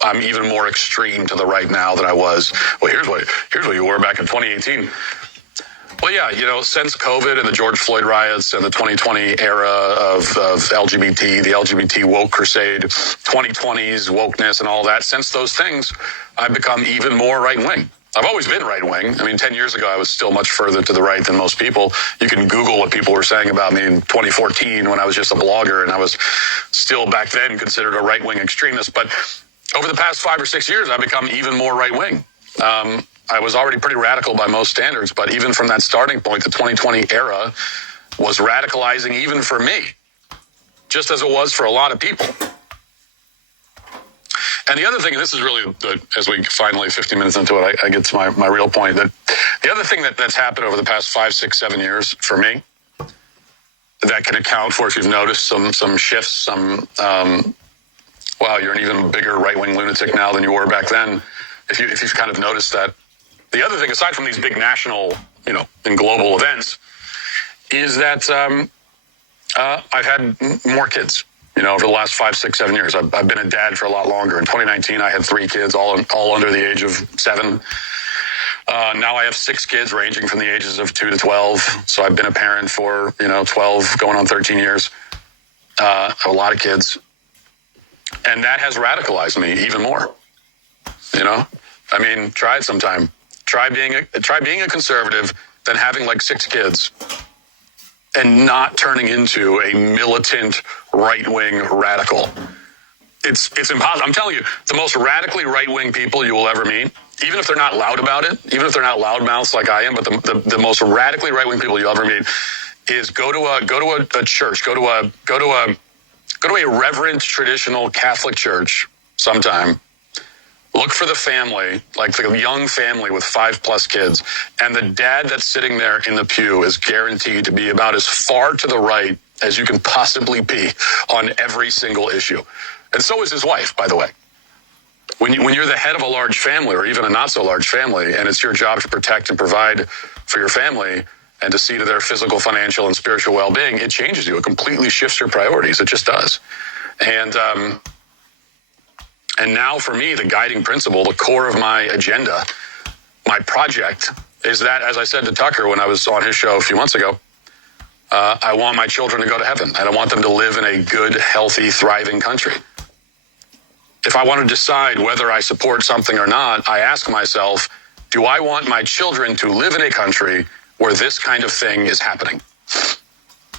I'm even more extreme to the right now than I was. Well, here's what you were back in 2018. Well, yeah, since COVID and the George Floyd riots and the 2020 era of LGBT, the LGBT woke crusade, 2020's wokeness and all that, since those things, I've become even more right-wing. I've always been right-wing. I mean, 10 years ago, I was still much further to the right than most people. You can Google what people were saying about me in 2014 when I was just a blogger, and I was still back then considered a right-wing extremist. But over the past 5 or 6 years, I've become even more right-wing. I was already pretty radical by most standards, but even from that starting point, the 2020 era was radicalizing even for me, just as it was for a lot of people. And the other thing, and this is really, as we finally, 50 minutes into it, I get to my real point, that the other thing that's happened over the past 5, 6, 7 years for me that can account for, if you've noticed, some shifts, wow, you're an even bigger right-wing lunatic now than you were back then, if you've kind of noticed that. The other thing, aside from these big national, and global events, is that I've had more kids, over the last 5, 6, 7 years. I've been a dad for a lot longer. In 2019, I had 3 kids, all under the age of 7. Now I have 6 kids ranging from the ages of 2 to 12. So I've been a parent for, 12, going on 13 years. I have a lot of kids. And that has radicalized me even more. I mean, try it sometime. Try being a conservative, then having like 6 kids and not turning into a militant right-wing radical. It's impossible. I'm telling you, the most radically right-wing people you will ever meet, even if they're not loud about it, even if they're not loudmouths like I am, but the most radically right-wing people you'll ever meet is go to a church, go to a reverent traditional Catholic church sometime. Look for the family, like the young family with 5+ kids, and the dad that's sitting there in the pew is guaranteed to be about as far to the right as you can possibly be on every single issue. And so is his wife, by the way. When you're the head of a large family, or even a not so large family, and it's your job to protect and provide for your family and to see to their physical, financial, and spiritual well-being, it changes you. It completely shifts your priorities. It just does. And now for me, the guiding principle, the core of my agenda, my project, is that, as I said to Tucker when I was on his show a few months ago, I want my children to go to heaven. I don't want them to live in a good, healthy, thriving country. If I want to decide whether I support something or not, I ask myself, do I want my children to live in a country where this kind of thing is happening?